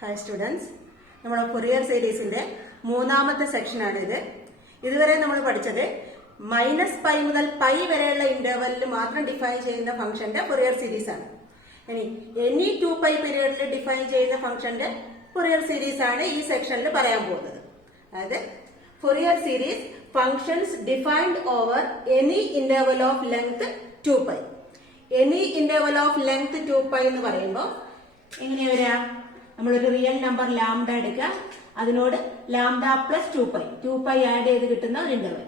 Hi students, നമ്മുടെ Fourier സീരീസിന്റെ മൂന്നാമത്തെ സെക്ഷനാണിത്. ഇതുവരെ നമ്മൾ പഠിച്ചത് -π മുതൽ π വരെയുള്ള ഇന്റർവെല്ലിൽ മാത്രം ഡിഫൈൻ ചെയ്യുന്ന ഫംഗ്ഷന്റെ ഫൊറിയർ സീരീസ് ആണ്. ഇനി എനി 2π പീരിയഡിൽ ഡിഫൈൻ ചെയ്യുന്ന ഫംഗ്ഷന്റെ ഫൊറിയർ സീരീസ് ആണ് ഈ സെക്ഷനിൽ പറയാൻ പോകുന്നത്. അതായത് Fourier series functions defined over any interval of length 2π. Any interval of length 2π എന്ന് പറയുമ്പോൾ എങ്ങനെയാ വരിക? നമ്മളൊരു റിയൽ നമ്പർ ലാംഡ എടുക്കുക, അതിനോട് ലാംഡ പ്ലസ് 2π ആഡ് ചെയ്ത് കിട്ടുന്ന ഒരു ഇന്റർവൽ.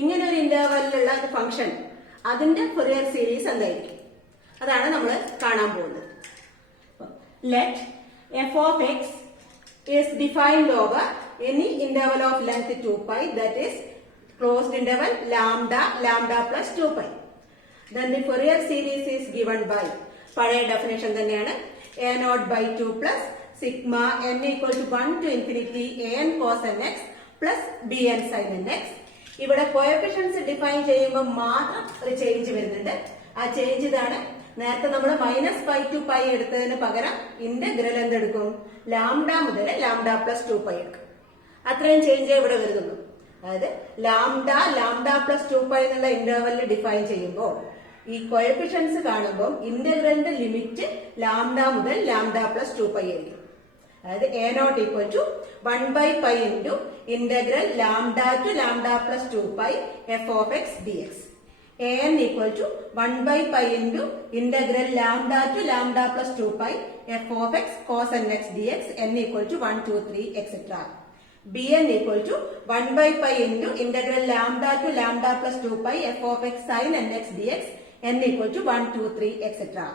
ഇങ്ങനെ ഒരു ഇന്റർവെല്ലിലുള്ള ഒരു ഫംഗ്ഷൻ, അതിന്റെ ഫൊറിയർ സീരീസ് എന്തായിരിക്കും? അതാണ് നമ്മൾ കാണാൻ പോകുന്നത്. Let f of x is defined over any interval of length 2π, that is closed interval lambda plus 2π. Then the Fourier series is given by പഴയ ഡെഫിനേഷൻ തന്നെയാണ്, a0/2 plus sigma n equal to 1 to infinity an cos nx plus bn sin nx. ഇവിടെ coefficients define ചെയ്യുമ്പോൾ മാത്രം ഒരു change വരുന്നുണ്ട്. ആ change ഇതാണ്. നേരത്തെ നമ്മൾ -π to π എടുത്തതിന് പകരം ഇന്റഗ്രൽ എന്തെടുക്കും? ലാംഡ മുതൽ ലാംഡ പ്ലസ് 2π എടുക്കും. അത്രയും ചേഞ്ച് ഇവിടെ വരുന്നുള്ളൂ. അതായത് ലാംഡ പ്ലസ് 2π എന്നുള്ള ഇന്റർവെല്ലിൽ ഡിഫൈൻ ചെയ്യുമ്പോൾ ഈ കോഎഫിഷ്യൻസ് കാണുമ്പോൾ ഇന്റഗ്രലിന്റെ ലിമിറ്റ് ലാംഡ മുതൽ ലാംഡ പ്ലസ് 2π ആയിരിക്കും. അതായത് a0 equal to 1/π into integral lambda to lambda plus 2π f of x dx. an equal to 1/π into integral lambda to lambda plus 2π f of x cos nx dx. n equal to 1, 2, 3 etc. bn equal to 1/π into integral lambda to lambda plus 2π f of x sin nx dx. n equal to 1, 2, 3 etc.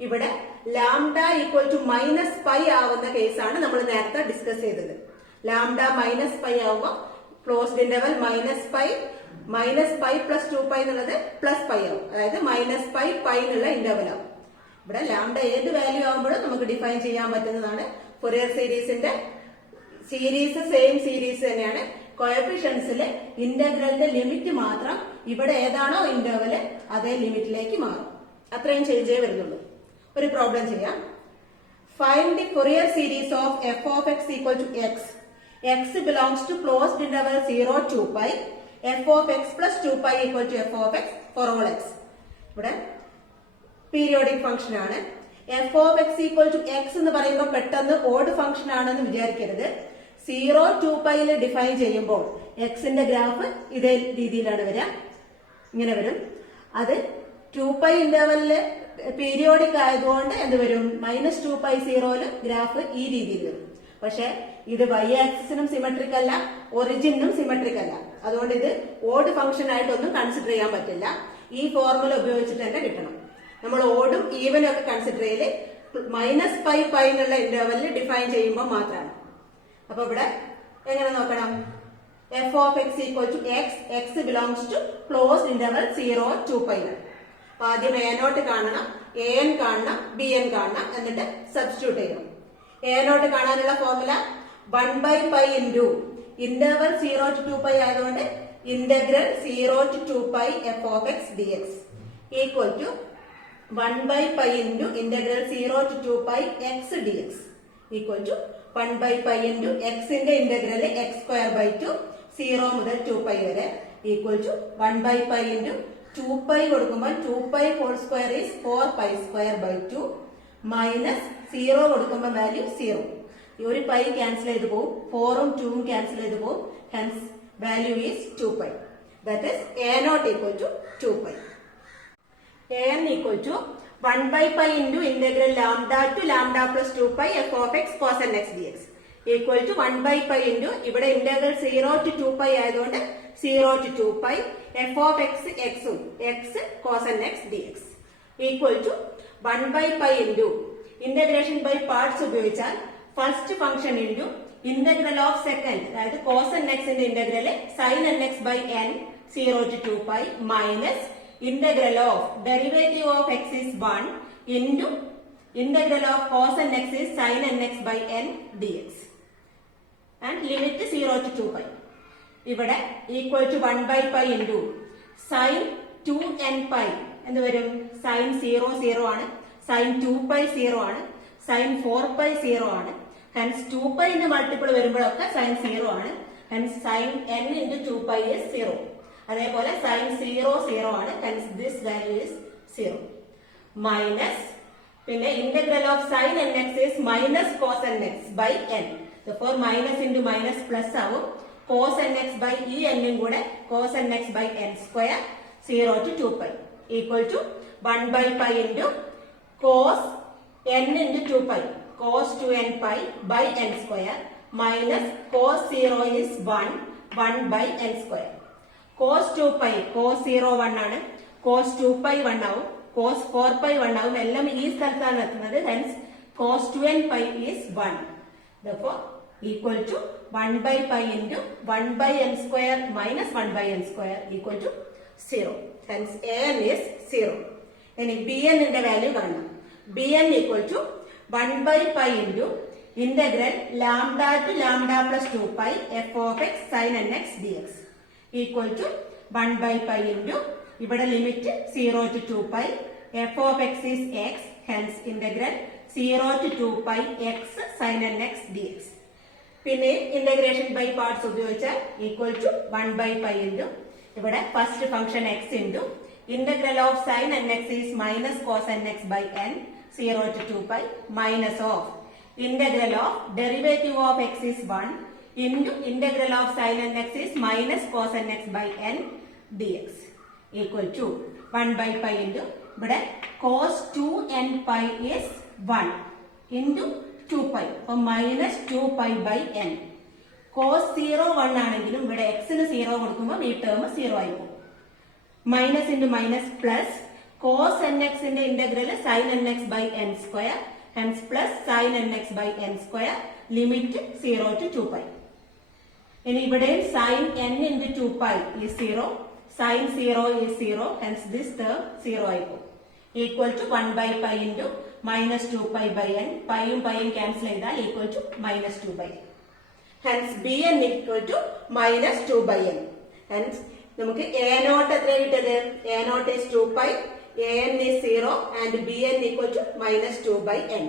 ഇവിടെ lambda equal to -π ആവുന്ന കേസാണ് നമ്മൾ നേരത്തെ discuss ചെയ്തത്. Lambda -π ആവുമ്പോൾ closed interval -π plus 2π എന്നുള്ളത് +π ആവും. അതായത് -π എന്നുള്ള ഇന്റർവൽ ആവും. ഇവിടെ ലാംഡ ഏത് വാല്യൂ ആവുമ്പോഴും നമുക്ക് ഡിഫൈൻ ചെയ്യാൻ പറ്റുന്നതാണ്. ഫൊറിയർ സീരീസിന്റെ സീരീസ് സെയിം സീരീസ് തന്നെയാണ്. കോഎഫിഷ്യൻസിൽ ഇന്റഗ്രലിന്റെ ലിമിറ്റ് മാത്രം ഇവിടെ ഏതാണോ ഇന്റർവല് അതേ ലിമിറ്റിലേക്ക് മാറും. അത്രയും ചേഞ്ചേ വരുന്നുള്ളൂ. ഒരു പ്രോബ്ലം ചെയ്യാം. Find the Fourier series of f of x equal to x. x belongs to closed interval 0, 2π. f of x plus 2π equal to f of x for all x. ഇവിടെ പീരിയോഡിക് ഫംഗ്ഷൻ ആണ്. f of x equal to x എന്ന് പറയുമ്പോൾ പെട്ടെന്ന് odd function ആണെന്ന് വിചാരിക്കരുത്. 0, 2πയിൽ define ചെയ്യുമ്പോൾ എക്സിന്റെ graph ഇതേ രീതിയിലാണ് വരിക. ഇങ്ങനെ വരും. അത് 2π ഇന്റർവെല്ലില് പീരിയോഡിക് ആയതുകൊണ്ട് എന്ത് വരും? -2π 0യില് ഗ്രാഫ് ഈ രീതിയിൽ വരും. പക്ഷെ ഇത് y ആക്സിസിനും സിമെട്രിക് അല്ല, ഒറിജിനും സിമെട്രിക് അല്ല. അതുകൊണ്ട് ഇത് ഓഡ് ഫംഗ്ഷൻ ആയിട്ടൊന്നും കൺസിഡർ ചെയ്യാൻ പറ്റില്ല. ഈ ഫോർമുല ഉപയോഗിച്ചിട്ട് തന്നെ കിട്ടണം. നമ്മൾ ഓഡും ഈവനും ഒക്കെ കൺസിഡർ ചെയ്ത് -π എന്നുള്ള ഇന്റർവെല്ലിൽ ഡിഫൈൻ ചെയ്യുമ്പോൾ മാത്രമാണ്. അപ്പൊ ഇവിടെ എങ്ങനെ നോക്കണം? f of x equal to x, x belongs to closed interval 0, 2π. അപ്പൊ ആദ്യം a0 കാണണം, an കാണണം, bn കാണണം, എന്നിട്ട് സബ്സ്റ്റിറ്റ്യൂട്ട് ചെയ്യണം. a0 കാണാനുള്ള ഫോർമുല 1/π ഇൻറ്റു ഇന്റർവൽ 0 to 2π ആയതുകൊണ്ട് ഇന്റഗ്രൽ 0 to 2π f of x dx equal to 1/π into integral 0 to 2π x dx equal to 1/π into എക്സിന്റെ ഇന്റഗ്രൽ x²/2 0 മുതൽ 2π വരെ ഈക്വൽ ടു 1/π ഇൻറ്റു 2π കൊടുക്കുമ്പോൾ 2π ഹോൾ സ്ക്വയർ ഈസ് 4π²/2 മൈനസ് 0 കൊടുക്കുമ്പോൾ വാല്യൂ 0. ഈ ഒരു പൈ ക്യാൻസൽ ചെയ്ത് പോകും, 4ഉം 2ഉം ക്യാൻസൽ ചെയ്ത് പോകും. Hence value is 2π. That is a0 equal to 2π. an equal to 1/π into integral lambda to lambda plus 2π f of x cos nx dx equal to 1/π into ഇവിടെ integral 0 to 2π ആയതുകൊണ്ട് 0 to 2π f of x ഉം x cos nx dx equal to 1/π into integration by parts ഉപയോഗിച്ചാൽ first function into integral of second, അതായത് cos nxന്റെ integral sin nx by n 0 to 2π minus integral of derivative of x is 1 into integral of cos nx is sin nx by n dx and limit 0 to 2π. ഇവിടെ equal to 1/π into sin 2nπ എന്ത് വരും? sin 0 0 ആണ്, sin 2π 0 ആണ്, sin 4π 0 ആണ്. Hence 2π multiple വരുമ്പോഴൊക്കെ sine 0 ആണ്. Hence sine n into 2π is 0. അതേപോലെ sign 0 0 ആണ്. Hence this value is 0. Minus പിന്നെ integral of sine nx is minus cos nx by n. അപ്പോൾ മൈനസ് ഇൻറ്റു മൈനസ് പ്ലസ് ആവും. കോസ് nx by ഈ n കൂടെ cos nx by n square 0 to 2π equal to 1/π into cos n into 2π cos 2nπ by n square minus cos 0 is 1 by n square. cos 2π cos 0 1 ആണ്. cos 2π 1 ആവും. cos 4π 1 ആവും. എല്ലാം ഈ സ്ഥലത്താണ് എത്തുന്നത്. hence cos 2nπ is 1. therefore equal to 1/π into 1 by n square minus 1 by n square equal to 0. hence an is 0. ഇനി bn ന്റെ value കാണണം. bn equal to 1/π into integral lambda to lambda plus 2π f of x sin nx dx equal to 1/π into ഇവിടെ limit 0 to 2π f of x is x hence integral 0 to 2π x sin nx dx. പിന്നെ integration by parts ഉപയോഗിച്ചാൽ equal to 1/π into ഇവിടെ first function x into integral of sin nx is minus cos nx by n 0 to 2π minus of integral of derivative of x is 1 into integral of sin nx is minus cos nx by n dx equal to 1/π into ഇവിടെ cos 2nπ is 1 into 2π അപ്പോൾ minus 2π by n. cos 0 1 ആണെങ്കിലും ഇവിടെ x ന് 0 കൊടുക്കുമ്പോൾ ഈ term 0 ആയി പോകും. Minus into minus plus cos nx ന്റെ integral sin nx by n square hence plus sin nx by n square limit 0 to 2π. ഇനി ഇവിടെയും sin n into 2π is 0. sin 0 is 0 hence this term 0 ആയി പോകും. equal to 1/π into minus 2π by n. പൈയും പൈയും cancel ചെയ്താൽ equal to minus 2 by n. hence bn equal to minus 2 by n. hence നമുക്ക് a naught എത്ര കിട്ടത്? a naught is 2π, an is 0 and bn equal to minus 2 by n.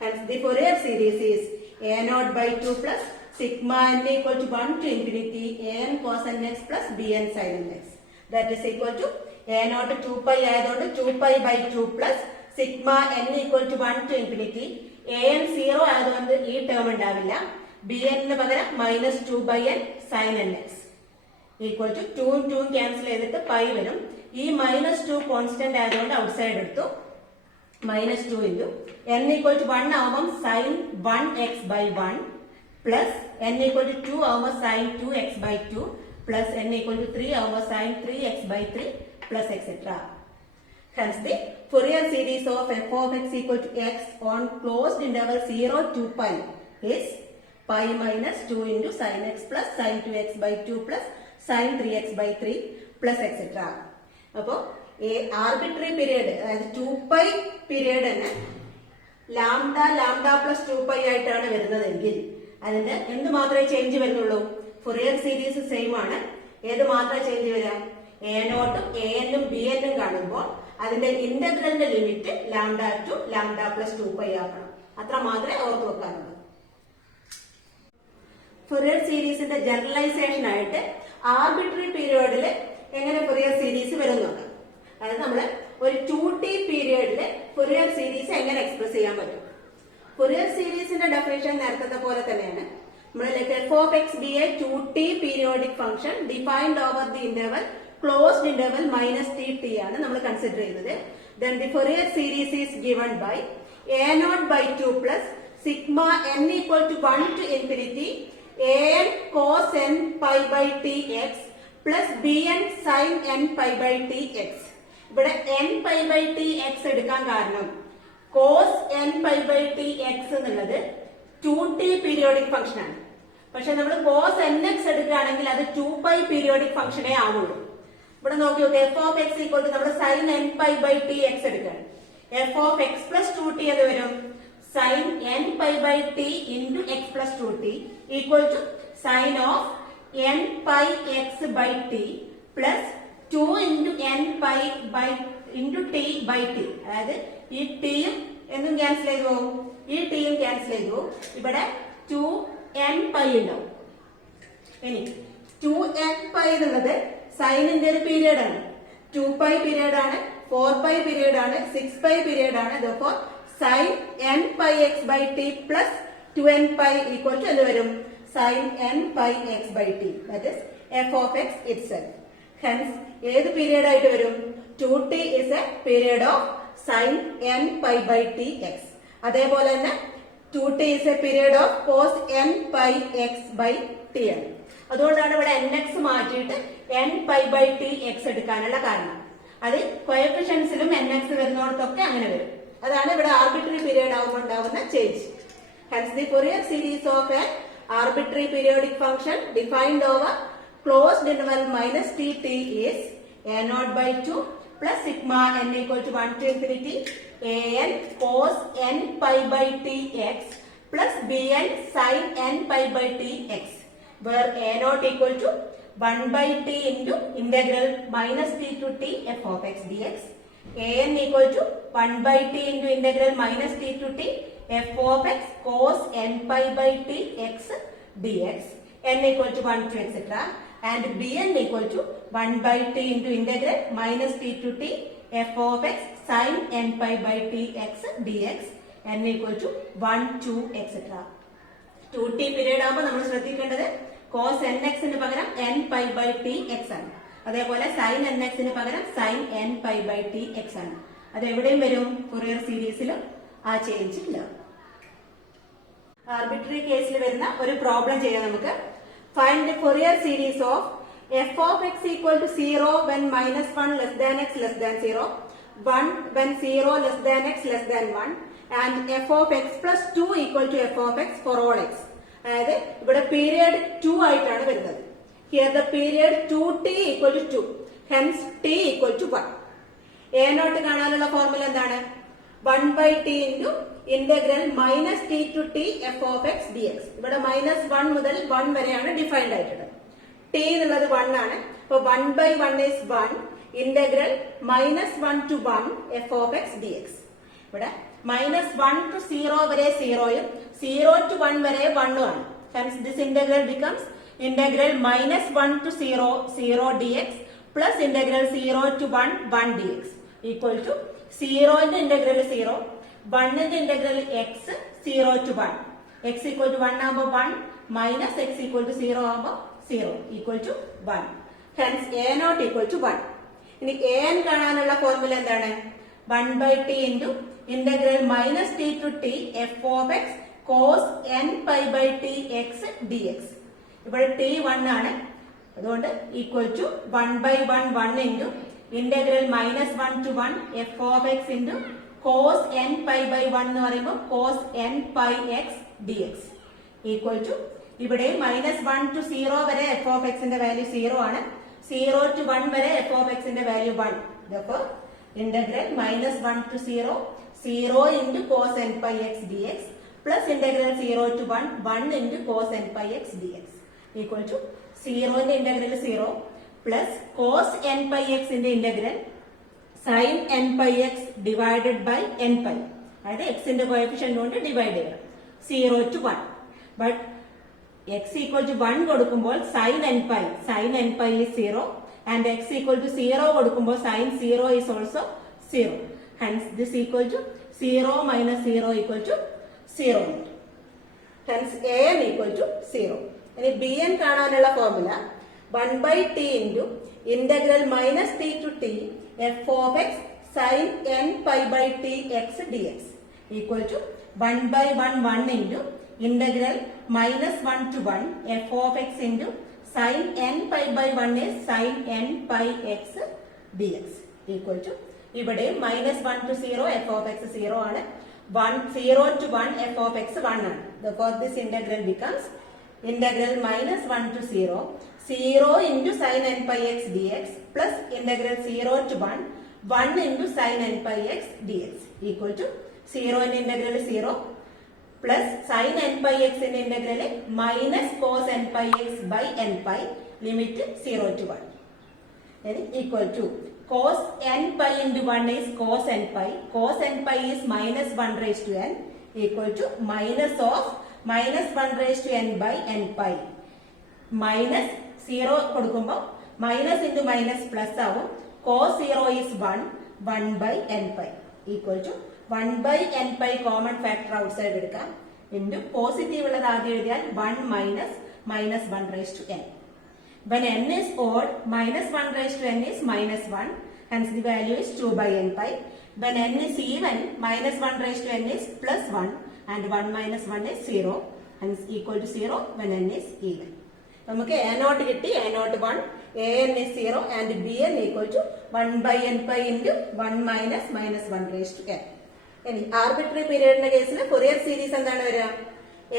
hence the Fourier series is a naught by 2 plus sigma n equal to 1 to infinity an cos nx plus bn sin nx. that is equal to a naught 2π ആയതുകൊണ്ട് 2π by 2 plus sigma n equal to 1 to infinity an 0 ആയതുകൊണ്ട് ഈ term ഉണ്ടാവില്ല. bn ന് പകരം minus 2 by n sin nx equal to 2 2 cancel ചെയ്തിട്ട് pi വരും. ഈ minus 2 constant ആയതുകൊണ്ട് ഔട്ട്സൈഡ് എടുത്തു. Minus 2 into n equal to 1 ആവുമ്പം sine 1x by 1 plus n equal to 2 ആവുമ്പോൾ sine 2x by 2 plus n equal to 3 ആവുമ്പോൾ sine 3x by 3 plus etcetera. hence the Fourier series of f of x equal to x on closed interval 0 to π is pi minus 2 into sin x plus sin 2x by 2 plus sin 3x by 3 plus etc. അപ്പോൾ arbitrary period അതായത് 2π period തന്നെ lambda lambda plus 2π ആയിട്ടാണ് വരുന്നതെങ്കിൽ അതിന്റെ എന്ത് മാത്രമേ change വരുന്നുള്ളൂ? Fourier series same ആണ്. ഏത് മാത്രമേ ചേഞ്ച് വരാം? a നോട്ടും a n b n കാണുമ്പോൾ അതിന്റെ ഇന്റഗ്രലിന്റെ limit lambda to lambda plus 2π ആക്കണം. അത്ര മാത്രമേ ഓർത്ത് വെക്കാനുള്ളൂ. ഫൊറിയർ സീരീസിന്റെ ജനറലൈസേഷൻ ആയിട്ട് ആർബിട്രറി പീരിയഡിൽ എങ്ങനെ ഫൊറിയർ സീരീസ് വരുന്നുണ്ട്. അതായത് നമ്മള് ഒരു 2t പീരിയഡില് ഫൊറിയർ സീരീസ് എങ്ങനെ എക്സ്പ്രസ് ചെയ്യാൻ പറ്റും? ഫൊറിയർ സീരീസിന്റെ ഡെഫിനിഷൻ നേരത്തെ പോലെ തന്നെയാണ്. നമ്മൾ f of x be a 2t periodic function defined over the interval closed interval minus t ആണ് നമ്മൾ കൺസിഡർ ചെയ്യുന്നത്. then the Fourier series is given by a naught by 2 plus sigma n equal to 1 to infinity an cos n pi by t x plus bn sin n pi by t x. ഇവിടെ n pi by t x എടുക്കാൻ കാരണം cos n pi by t x എന്നുള്ളത് 2t periodic function ആണ്. പക്ഷെ നമ്മൾ cos nx എടുക്കുകയാണെങ്കിൽ അത് 2π periodic ഫംഗ്ഷനേ ആവുള്ളൂ. ഇവിടെ നോക്കി നോക്കി f of x equal to നമ്മൾ sin n pi by t x എടുക്കുകയാണ്. f of x plus 2t എന്ന് വരും sin n pi by t into x plus 2t equal to sin of n pi x by t plus 2 into n pi by into t by t. അതായത് ഈ t യും എന്തും cancel ചെയ്ത് പോകും, ഈ ടിയും ക്യാൻസൽ ചെയ്തു. ഇവിടെ 2n π ഉണ്ടാവും. ഇനി 2n π എന്നുള്ളത് സൈനിന്റെ ഒരു പീരീഡ് ആണ്. 2π പീരീഡ് ആണ്, 4π പീരീഡ് ആണ്, 6π പീരീഡ് ആണ്. therefore sin n π x by t plus 2n π equal to എന്ത് വരും? sin n π x by t, that is f of x itself. Hence ഏത് പീരീഡ് ആയിട്ട് വരും? 2t is a period of sin n π by t x. അതേപോലെ തന്നെ 2t is a period of cos n π x by t ആണ്. അതുകൊണ്ടാണ് ഇവിടെ nx മാറ്റിയിട്ട് n π by t x എടുക്കാനുള്ള കാരണം. അത് കോഎഫിഷ്യൻസിലും nx വരുന്നിടത്തൊക്കെ അങ്ങനെ വരും. അതാണ് ഇവിടെ ആർബിട്രറി പീരീഡ് ആവുമ്പോൾ ഉണ്ടാവുന്ന change. Hence the Fourier series of an arbitrary periodic function defined over closed interval minus tt is a0 by 2 plus sigma n equal to 1 to infinity an cos n pi by t x plus bn sin n pi by t x, where a0 equal to 1 by t into integral minus t to t f of x dx, an equal to 1 by t into integral minus t to t f of x cos n pi by t x dx, n equal to 1 to etc. and bn equal to 1 by t into integral minus t to t f of x sin n pi by t x dx, n equal to 1 to etc. 2t period ആകുമ്പോൾ നമ്മൾ ശ്രദ്ധിക്കേണ്ടത് cos nx ന് പകരം n pi by t x ആണ്. അതേപോലെ sin nx ന് പകരം sin n pi by t x ആണ്. അത് എവിടെയും വരും? ഫൊറിയർ സീരീസിലും ആ ചേഞ്ച് ഇല്ല. ആർബിട്രറി കേസിൽ വരുന്ന ഒരു പ്രോബ്ലം ചെയ്യാം നമുക്ക്. Find the Fourier series of f of x equal to 0 when minus 1 less than x less than 0, 1 when 0 less than x less than 1, and f of x plus 2 equal to f of x for all x. അതായത് ഇവിടെ period 2 ആയിട്ടാണ് വരുന്നത്. Here the period 2t equal to 2, hence t equal to 1. a0 കാണാനുള്ള formula എന്താണ്? 1 by t into integral minus t to t f of x dx. ഇവിടെ minus 1 മുതൽ 1 വരെയാണ് defined ആയിട്ടുള്ളത്. t എന്നുള്ളത് 1 ആണ്. അപ്പൊ 1 by 1 is 1, integral minus 1 to 1 f of x dx. ഇവിടെ minus 1 to 0 വരെ 0യും 0 to 1 വരെ 1 ആണ്. Hence this integral becomes integral minus 1 to 0 0 dx plus integral 0 to 1 1 dx equal to 0 ന്റെ ഇന്റഗ്രൽ 0, 1 ന്റെ integral x 0 to 1. x equal to 1 ആകുമ്പോൾ 1 minus x equal to 0 ആകുമ്പോൾ 0 equal to 1. Hence a0 equal to 1. ഇനി an കാണാനുള്ള formula എന്താണ്? 1 by t into integral minus t to t f of x cos n pi by t x dx. ഇവിടെ t 1 ആണ്, അതുകൊണ്ട് equal to 1 by 1 1 into integral minus 1 to 1 f of x into cos n pi by 1 എന്ന് പറയുമ്പോൾ cos n pi x dx equal to ഇവിടെ minus 1 to 0 വരെ f of x ന്റെ value 0 ആണ്, 0 to 1 വരെ f of x ന്റെ value 1. therefore integral minus 1 to 0 0 into cos n pi x dx plus integral 0 to 1 1 into cos n pi x dx equal to 0 ന്റെ integral 0 plus cos n pi x ന്റെ integral sin n pi x divided by n pi. അതായത് x ന്റെ coefficient കൊണ്ട് divide ചെയ്യണം 0 to 1. But x equal to 1 കൊടുക്കുമ്പോൾ sin n pi is 0 and x equal to 0 കൊടുക്കുമ്പോൾ sin 0 is also 0. Hence this equal to 0 minus 0 equal to 0. Hence an equal to 0. ഇനി bn കാണാനുള്ള formula 1 by t into integral minus t to t f of x sin n pi by t x dx equal to 1 by 1 1 into integral minus 1 to 1 f of x into sin n pi by 1 is sin n pi x dx equal to ഇവിടെ minus 1 to 0 f of x 0 ആണ്, 0 to 1 f of x 1 ആണ്. therefore this integral becomes integral minus 1 to 0 0 into sin n pi x dx plus integral 0 to 1 1 into sin n pi x dx equal to 0 in integral 0 plus sin n pi x in integral minus cos n pi x by n pi limit 0 to 1 and equal to cos n pi into 1 is cos n pi is minus 1 raised to n equal to minus of minus 1 raised to n by n pi. Minus 0 കൊടുക്കുമ്പോൾ minus into minus plus ആവും. Cos 0 is 1 by n pi equal to 1 by n pi common factor outside എടുക്കാം. into positive ഉള്ളത് ആദ്യം എഴുതിയാൽ 1 minus 1 raised to n. When n is odd, minus 1 raised to n is minus 1. Hence the value is 2 by n pi. When n is even, minus 1 raised to n is plus 1 and 1 minus 1 is 0. Hence equal to 0 when n is even. നമുക്ക് a0 കിട്ടി, a0 1, an is 0 and bn equal to 1 by n pi into 1 minus 1 raised to n. ഇനി arbitrary പീരിയഡിന്റെ കേസിൽ Fourier series എന്താണ് വരിക?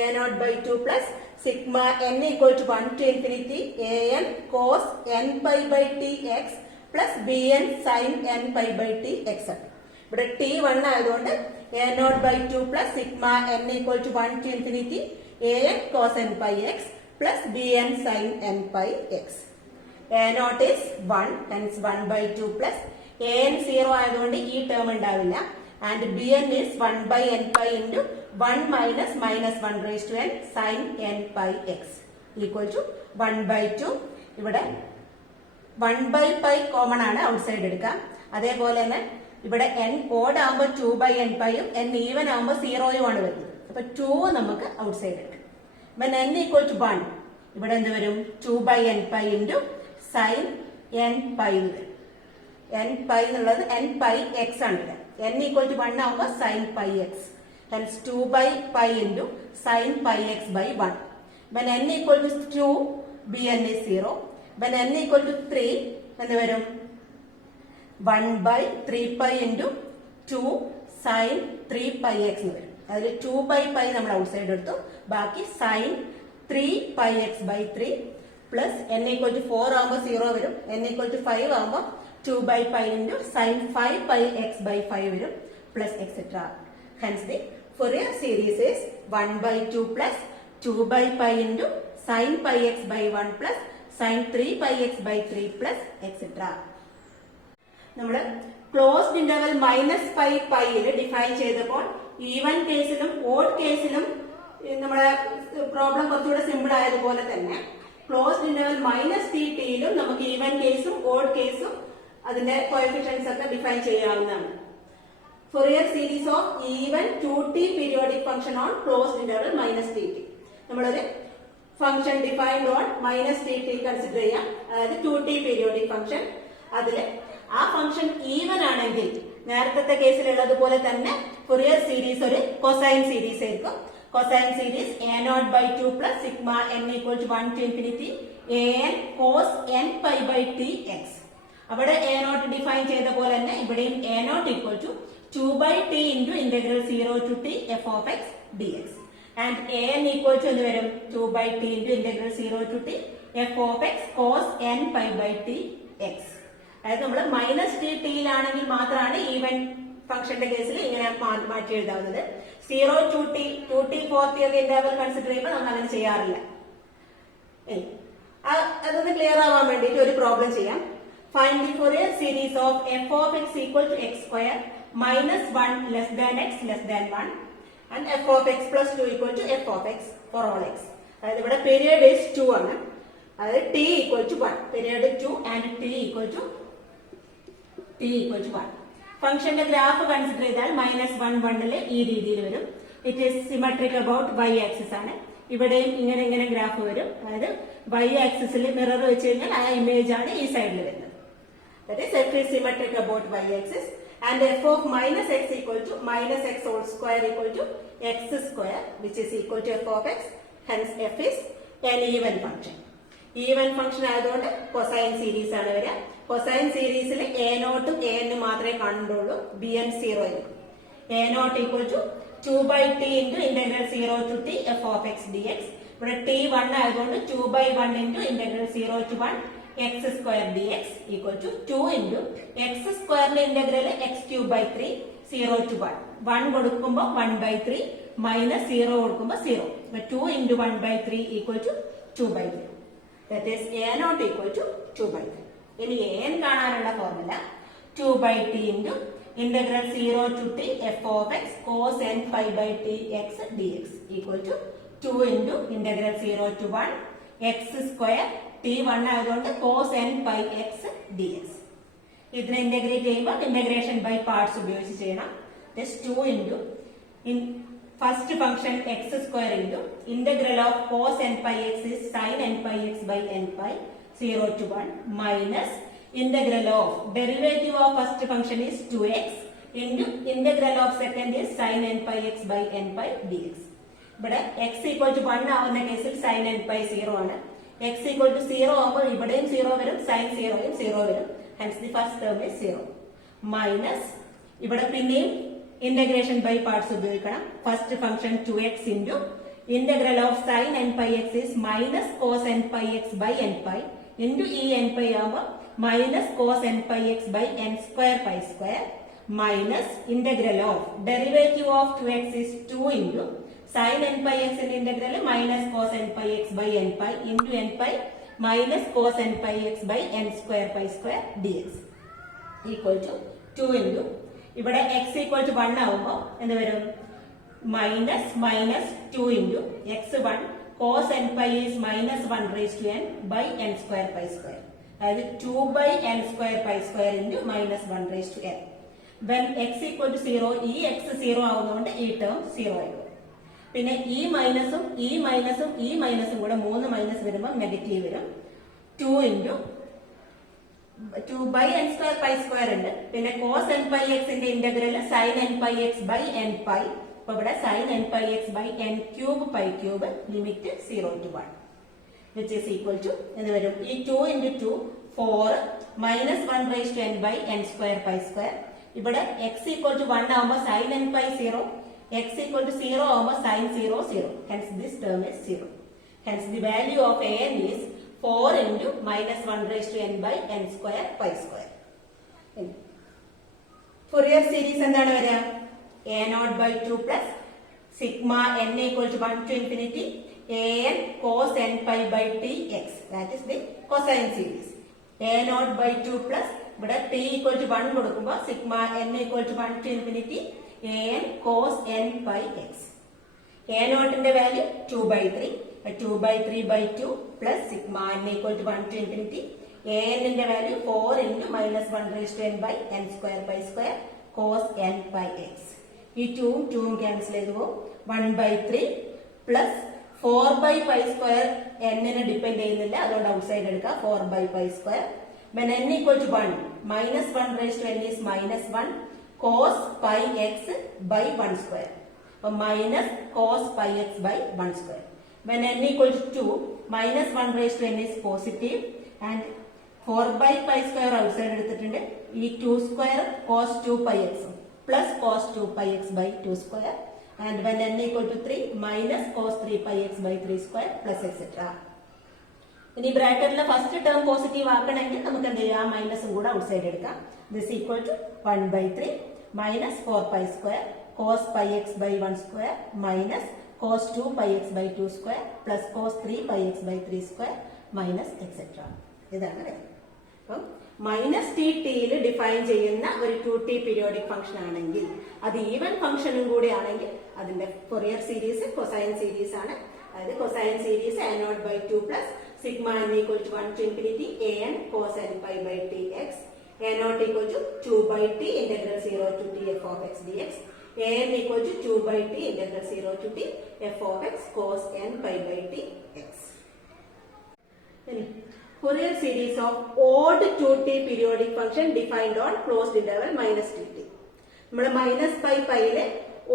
a0 by 2 plus sigma n equal to 1 to infinity an cos n pi by t x plus bn sin n pi by t x. ഇവിടെ t 1 ആയതുകൊണ്ട് a0 by 2 plus sigma n equal to 1 to infinity an cos n pi x plus bn sin n pi x. a0 is 1, hence 1 by 2 plus an 0 ആയതുകൊണ്ട് ഈ term ഉണ്ടാവില്ല. And bn is 1 by n pi into 1 minus 1 raised to n sin n pi x equal to 1 by 2. ഇവിടെ 1 by pi common ആണ്, outside എടുക്കാം. അതേപോലെ തന്നെ ഇവിടെ n odd ആകുമ്പോൾ 2 by n pi യും n ഈവൻ ആകുമ്പോൾ 0 ആണ് വരുന്നത്. അപ്പൊ 2 നമുക്ക് ഔട്ട്സൈഡ് എടുക്കാം. when n equal to 1 ഇവിടെ എന്ത് വരും? 2 by n pi into sin n pi വരും. n pi എന്നുള്ളത് n pi x ആണ്. n equal to 1 ആവുമ്പോൾ sin pi x. Hence 2 by pi into sin pi x by 1. When n equal to 2, bn is 0. When n equal to 3, എന്ത് വരും? 1 by 3 pi into 2 sin 3 pi x എന്ന് വരും. അതിൽ 2 by pi നമ്മൾ outside എടുത്തു. ബാക്കി sin 3 pi x by 3 plus n equal to 4 ആവുമ്പോൾ 0 വരും. n equal to 5 ആവുമ്പോൾ 2 by pi into sin 5 pi x by 5 വരും plus etc. Hence the Fourier series is 1 by 2 plus 2 by pi into sin pi x by 1 plus sin 3 pi x by 3 plus etc. നമ്മൾ closed interval minus pi പൈയിൽ define ചെയ്തപ്പോൾ even കേസിലും odd കേസിലും നമ്മുടെ problem കുറച്ചുകൂടെ simple ആയതുപോലെ തന്നെ closed interval minus T ടിയിലും നമുക്ക് ഈവൻ കേസും ഓഡ് കേസും അതിന്റെ കോഎഫിഷ്യൻസ് ഒക്കെ ഡിഫൈൻ ചെയ്യാവുന്നതാണ്. Fourier series of even 2t periodic function on closed interval minus T T. നമ്മളൊരു function defined on minus T T consider ചെയ്യാം, അതായത് 2t പീരിയോഡിക് ഫംഗ്ഷൻ. അതില് ആ ഫംഗ്ഷൻ ഈവൻ ആണെങ്കിൽ നേരത്തെ കേസിലുള്ളതുപോലെ തന്നെ ഫൊറിയർ സീരീസ് ഒരു കൊസൈൻ സീരീസ് ആയിരിക്കും. Cosine series a0 by 2 plus sigma n equal to 1 to infinity an cos n pi by t x. അവിടെ a0 ഡിഫൈൻ ചെയ്ത പോലെ തന്നെ ഇവിടെയും a0 equal to 2 by t into integral 0 to t f of x dx. And an equal to എന്ത് വരും? 2 by t into integral 0 to t f of x cos n pi by t x. അതായത് നമ്മൾ minus T ടിയിലാണെങ്കിൽ മാത്രമാണ് even ഫംഗ്ഷന്റെ കേസിൽ ഇങ്ങനെ മാറ്റി എഴുതാവുന്നത്. 0 to t 2t 4t ഒക്കെ ഇന്റർവൽ കൺസിഡർ ചെയ്യുമ്പോൾ നമ്മൾ അങ്ങനെ ചെയ്യാറില്ല. അതൊന്ന് ക്ലിയർ ആവാൻ വേണ്ടിയിട്ട് ഒരു പ്രോബ്ലം ചെയ്യാം. Find the Fourier series of f of x equal to x square minus 1 less than x less than 1 and f of x plus 2 equal to f of x for all x. അതായത് ഇവിടെ period is 2 ആണ്, അതായത് t equal to 1. Period 2 and t equal to 1. ഫംഗ്ഷന്റെ graph consider ചെയ്താൽ -1 ഈ രീതിയിൽ വരും. It is symmetric about y axis ആണ്. ഇവിടെയും ഇങ്ങനെ ഗ്രാഫ് വരും. അതായത് y ആക്സിസിൽ മിറർ വെച്ച് കഴിഞ്ഞാൽ ആ ഇമേജ് ആണ് ഈ സൈഡിൽ വരുന്നത്. That is f is symmetric about y axis and f of minus x equal to minus x whole square equal to x square which is equal to f of x. Hence f is an even function. Even function ആയതുകൊണ്ട് cosine series ആണ് വരിക. Cosine series a0 ഉം an മാത്രമേ കാണുന്നുള്ളൂ. bn 0 ആയിരിക്കും. a0 equal to 2 by t into integral 0 to t f of x dx. ഇവിടെ t 1 ആയതുകൊണ്ട് 2 by 1 into integral 0 to 1 x square dx equal to 2 into x square integral x cube by 3 0 to 1. 1 കൊടുക്കുമ്പോൾ 1 by 3 minus 0 കൊടുക്കുമ്പോൾ 0. 2 into 1 by 3 equal to 2 by 3. That is a0 equal to 2 by 3. ഇനി an കാണാനുള്ള formula 2 by t into integral 0 to t f of x cos n pi by t x dx equal to 2 into integral 0 to 1 x square t 1 ആയതുകൊണ്ട് cos n pi x dx. ഇതിനെ integrate ചെയ്യുമ്പോൾ integration by parts ഉപയോഗിച്ച് ചെയ്യണം. Just 2 into first function x square into integral of cos n pi x is sin n pi x by n pi 0 to 1 minus integral of derivative of first function is 2x into integral of second is sin n pi x by n pi dx. ഇവിടെ x equal to 1 ആവുന്ന കേസിൽ sin n pi 0 ആണ്. x equal to 0 ആവുമ്പോൾ ഇവിടെയും 0 വരും, sin 0 യും 0 വരും. Hence the first term is 0. Minus ഇവിടെ പിന്നെയും ഇന്റഗ്രേഷൻ ബൈ പാർട്സ് ഉപയോഗിക്കണം. First function 2x into integral of sin n pi x is minus cos n pi x by n pi into ഈ n pi ആവുമ്പോൾ minus cos n pi x by n square pi square minus integral of derivative of 2x is 2 into sin n pi x in integral minus cos n pi x by n pi into n pi minus cos n pi x by n square pi square dx equal to 2 into ഇവിടെ x equal to 1 ആവുമ്പോൾ എന്ത് വരും? Minus minus 2 into x1 cos n pi is minus 1 raised to n by n square pi square. അതായത് 2 by n square pi square into minus 1 raised to n. When x equal to 0, ഈ x 0 ആവുന്നതുകൊണ്ട് ഈ term 0 ആയിരിക്കും. പിന്നെ ഈ മൈനസും ഈ മൈനസും ഈ മൈനസും കൂടെ 3 minus വരുമ്പോൾ നെഗറ്റീവ് വരും. 2 into 2 by n square pi square ഉണ്ട്. പിന്നെ cos n pi x ന്റെ integral sin n pi x by n pi. അപ്പൊ ഇവിടെ sin n pi x by n cube pi cube limit 0 to 1 which is equal to എന്ന് വരും. ഈ 2 into 2 4 minus 1 raised to n by n square pi square. ഇവിടെ x equal to 1 ആവുമ്പോൾ sin n pi 0, x equal to 0 ആവുമ്പോൾ sin 0 0. Hence this term is 0. Hence the value of an is 4 into minus 1 raised to n by n square pi square. Fourier series എന്താണ് വരിക? a0 by 2 plus sigma n equal to 1 to infinity an cos n pi by t x. That is the cosine series. a0 by 2 plus ഇവിടെ t equal to 1 കൊടുക്കുമ്പോൾ sigma n equal to 1 to infinity an cos n pi x. a0 ന്റെ value 2 by 3. 2 by 3 by 2 plus sigma n equal to 1 to infinity an ന്റെ value 4 into minus 1 raised to n by n square pi square cos n pi x. ഈ 2 cancel ചെയ്തു പോകും. 1 by 3 plus 4 by pi square n നെ depend ചെയ്യുന്നില്ല, അതുകൊണ്ട് out side എടുക്കുക. 4 by pi square when n equal to 1 minus 1 raised to n is minus 1 cos pi x by 1 square. അപ്പോൾ minus cos pi x by 1 square. When n equal to 2 minus 1 raised to n is positive and 4 by pi square outside എടുത്തിട്ടുണ്ട്. ഈ 2 square cos 2 pi x plus cos 2 pi x by 2 square and when n equal to 3 minus cos 3 pi x by 3 square plus etc. ഇനി ബ്രാക്കറ്റിലെ first term positive ആക്കണമെങ്കിൽ നമുക്ക് എന്ത് ചെയ്യാം? മൈനസും കൂടെ ഔട്ട്സൈഡ് എടുക്കാം. This equal to 1 by 3 minus 4 pi square cos pi x by 1 square minus cos 2 pi x by 2 square plus cos 3 pi x by 3 square minus etc. ഇതാണ് വരുന്നത്. അപ്പം മൈനസ് ടി ടിയിൽ ഡിഫൈൻ ചെയ്യുന്ന ഒരു 2t പീരിയോഡിക് ഫംഗ്ഷൻ ആണെങ്കിൽ അത് even ഫംഗ്ഷനും കൂടി ആണെങ്കിൽ അതിന്റെ ഫൊറിയർ സീരീസ് കൊസൈൻ സീരീസ് ആണ്. അതായത് cosine series a0 by 2 plus sigma n equal to 1 to infinity an cos n pi by t x a0 equal to 2 by t integral 0 to t f of x dx an equal to 2 by t integral 0 to t f of x cos n pi by t x. Fourier series of odd 2t periodic function defined on closed interval minus 2t. നമ്മുടെ minus pi പൈയിലെ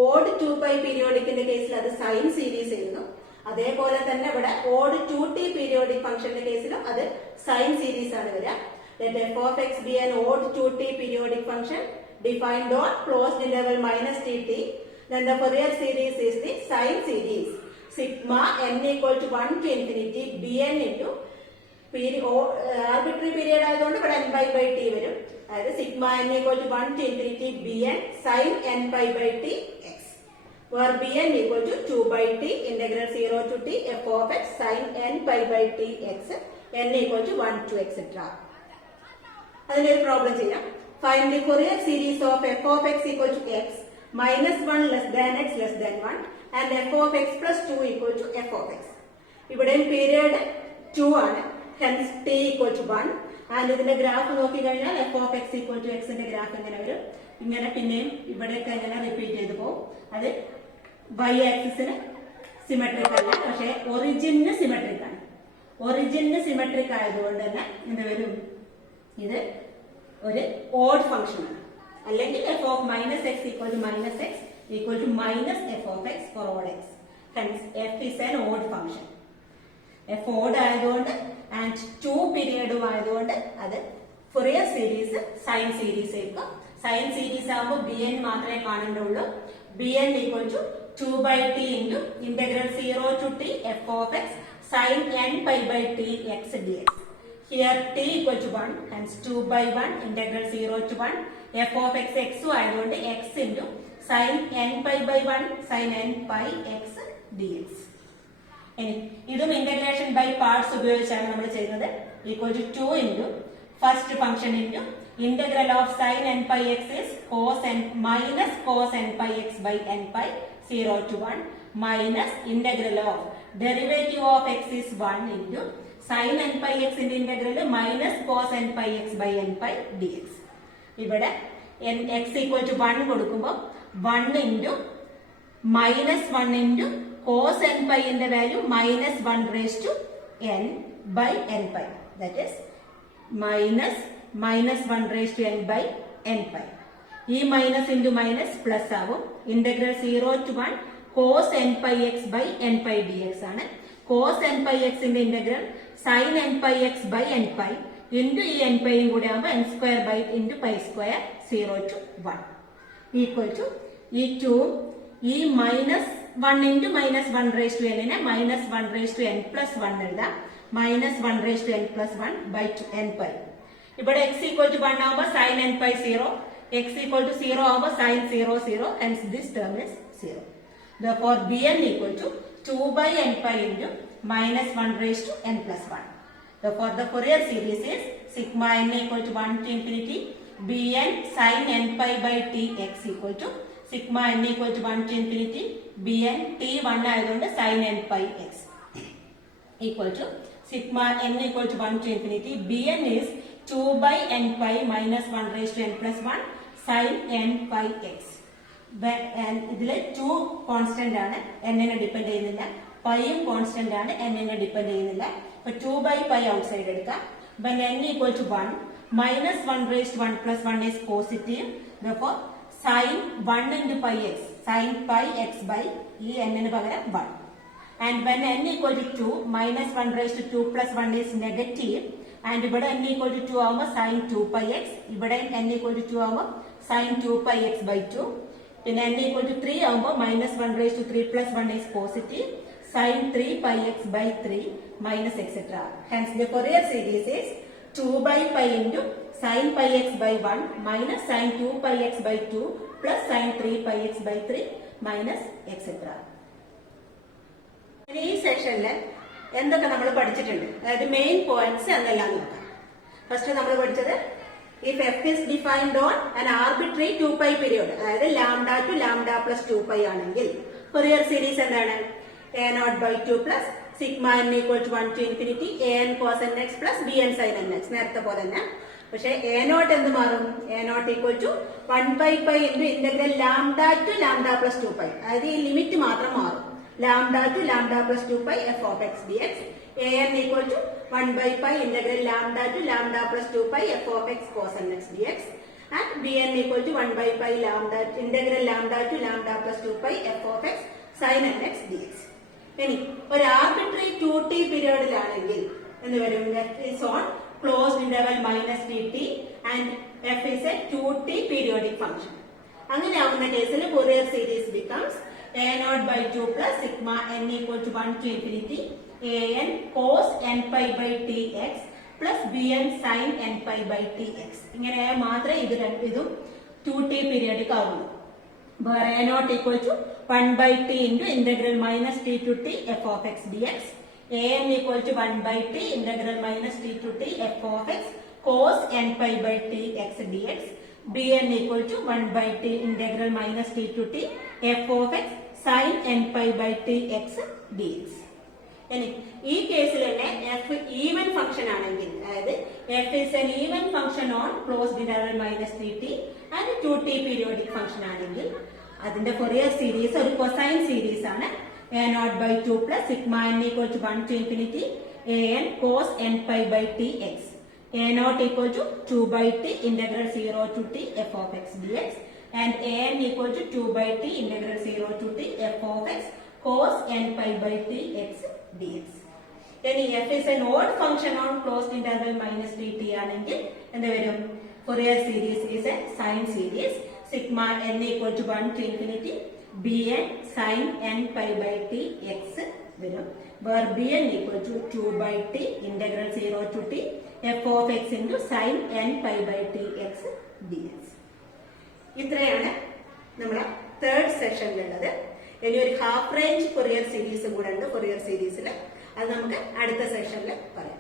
odd 2 pi പീരിയോഡിക്കിന്റെ കേസിൽ അത് sine series ആയിരുന്നു. അതേപോലെ തന്നെ ഇവിടെ odd 2t periodic ഫംഗ്ഷന്റെ കേസിലും അത് സൈൻ സീരീസ് ആണ് വരിക. Let f of x be an odd 2t periodic function defined on closed interval minus tt. Then the Fourier series is the sine series. Sigma n equal to 1 to infinity bn into arbitrary period ആയതുകൊണ്ട് ഇവിടെ n by t വരും. അതായത് sigma n equal to 1 to infinity bn sin n pi by t x, where bn equal to 2 by t integral 0 to t f of x sin n pi by t x n equal to 1 to etc. അതിനൊരു problem ചെയ്യാം. Find the Fourier series of f of x equal to x minus 1 less than x less than 1 and f of x plus 2 equal to f of x. ഇവിടെയും period 2 ആണ്, hence t equal to 1. And ഇതിന്റെ graph നോക്കി കഴിഞ്ഞാൽ f of x equal to x ന്റെ graph എങ്ങനെ വരും? ഇങ്ങനെ പിന്നെയും ഇവിടെയൊക്കെ ഇങ്ങനെ റിപ്പീറ്റ് ചെയ്ത് പോകും. അത് y ആക്സിസിന് സിമെട്രിക് അല്ല, പക്ഷെ ഒറിജിന് സിമെട്രിക് ആണ്. ഒറിജിന് സിമെട്രിക് ആയതുകൊണ്ട് തന്നെ എന്ത് വരും? ഇത് ഒരു ഓഡ് ഫംഗ്ഷൻ ആണ്. അല്ലെങ്കിൽ F of minus X equal to minus X equal to minus F of X for odd X. Hence F is an odd function. F odd ആയതുകൊണ്ട് ആൻഡ് 2 പീരിയഡും ആയതുകൊണ്ട് അത് ഫൊറിയർ സീരീസ് സൈൻ സീരീസ് ആയിരിക്കും. Sine series ആകുമ്പോൾ B N മാത്രമേ കാണേണ്ടുള്ളൂ. B N equal to 2/t into integral 0 to t f of x sin n pi by t x dx. Here t equal to 1, hence 2/1 integral 0 to 1 f of x x ആയതുകൊണ്ട് x into sin n pi by 1 sin n pi x dx. ഇനി ഇതും integration by parts ഉപയോഗിച്ചാണ് നമ്മൾ ചെയ്യുന്നത്. Equal to 2 into first function into integral of sin n pi x is cos n minus cos n pi x by n pi 0 to 1 minus integral of derivative of x is 1 into sin n pi x ന്റെ integral minus cos n pi x by n pi dx. ഇവിടെ x equal to 1 കൊടുക്കുമ്പോൾ 1 into minus 1 into cos n pi ന്റെ value minus 1 raise to n by n pi. That is minus 1 raise to n by n pi. ഈ minus into minus plus ആവും. Integral 0 to 1 cos n pi x by n pi dx ആണ്. cos n pi x ന്റെ integral sin n pi x by n pi into ഈ n pi കൂടെ ആകുമ്പോൾ n square by into pi square 0 to 1 equal to ഈ 2 ഈ minus 1 into minus 1 raised to n നെ minus 1 raised to n plus 1 എഴുതാം. Minus 1 raised to n plus 1 by n pi. ഇവിടെ x equal to 1 ആകുമ്പോൾ sin n pi 0, x equal to 0 ആകുമ്പോൾ sin 0 0, hence this term is 0. Therefore bn equal to 2 by n pi into minus 1 raised to n plus 1. Therefore the Fourier series is sigma n equal to 1 to infinity bn sin n pi by t x equal to sigma n equal to 1 to infinity bn t 1 ആയതുകൊണ്ട് sin n pi x equal to sigma n equal to 1 to infinity bn is 2 by n pi minus 1 raised to n plus 1 sin n pi x. ഇതില് 2 constant ആണ്, n നെ depend ചെയ്യുന്നില്ല. പൈയും constant ആണ്, n നെ depend ചെയ്യുന്നില്ല. അപ്പൊ 2 by pi outside എടുക്കാം. When n equal to 1 minus 1 raised to 1 plus 1 is positive. Therefore sin 1 into pi x sin pi x by ഈ n ന് പകരം 1. And when n equal to 2 minus 1 raised to 2 plus 1 is negative. And ഇവിടെ n equal to 2 ആവുമ്പോൾ sin 2 pi x. ഇവിടെ n equal to 2 ആവുമ്പോൾ sin 2 pi x by 2. പിന്നെ n equal to 3 ആവുമ്പോൾ minus 1 raised to 3 plus 1 is positive. Sin 3 pi x by 3 minus etc. Hence the Fourier series is 2 by pi into sin pi x by 1 minus sin 2 pi x by 2 plus sin 3 pi x by 3 minus etc. ഈ സെഷനിൽ എന്തൊക്കെ നമ്മൾ പഠിച്ചിട്ടുണ്ട്, അതായത് main points എന്തെല്ലാം നോക്കാം. First നമ്മൾ പഠിച്ചത് if f is defined on an arbitrary 2pi period, അതായത് lambda to lambda plus 2pi ആണെങ്കിൽ Fourier series എന്താണ്? a0 by 2 plus sigma n equal to 1 to infinity an cos n x plus bn sin n x. നേരത്തെ പോലെ തന്നെ. പക്ഷെ a0 എന്ത് മാറും? a0 equal to 1 by pi into integral lambda to lambda plus 2pi. അതായത് ഈ limit മാത്രം മാറും. lambda to lambda plus 2pi f of x dx. an equal to 1 by pi integral lambda to lambda plus 2pi f of x cos n x dx. And bn equal to 1 by pi lambda integral lambda to lambda plus 2pi f of x sin n x dx. ഇനി ഒരു arbitrary 2t പീരിയഡിലാണെങ്കിൽ എന്ന് വരും f is on closed interval minus dt and f is a 2t periodic function. അങ്ങനെ ആവുന്ന കേസിൽ Fourier series becomes a0 by 2 plus sigma n equal to 1 to infinity an cos n pi by tx plus bn sin n pi by tx. ഇങ്ങനെ മാത്രമേ ഇതും 2t periodic ആവുള്ളൂ. where a0 equal to 1 by t into integral minus t to t f of x dx. an equal to 1 by t integral minus t to t f of x cos n pi by t x dx. bn equal to 1 by t integral minus t to t f of x sin n pi by t x dx. ഇനി ഈ കേസിൽ തന്നെ F even function ആണെങ്കിൽ, അതായത് F is an even function on closed interval minus 3t and 2t periodic function ആണെങ്കിൽ അതിന്റെ Fourier series ഒരു cosine series ആണ്. a0 by 2 plus sigma n equal to 1 to infinity an cos n pi by t x. a0 equal to 2 by t integral 0 to t f of x dx and an equal to 2 by t integral 0 to t f of x cos n pi by t x dx. Then f is an odd function on closed interval minus 3t ആണെങ്കിൽ എന്ത് വരും? Fourier series is a sine series. Sigma n equal to 1 to infinity bn sin n pi by t x വരും. Where bn equal to 2 by t integral 0 to t f of x into sin n pi by t x dx. ഇത്രയാണ് നമ്മുടെ third സെഷനിലുള്ളത്. ഇനി ഒരു half range Fourier series കൂടെ ഉണ്ട് Fourier സീരീസിൽ. അത് നമുക്ക് അടുത്ത സെഷനിൽ പറയാം.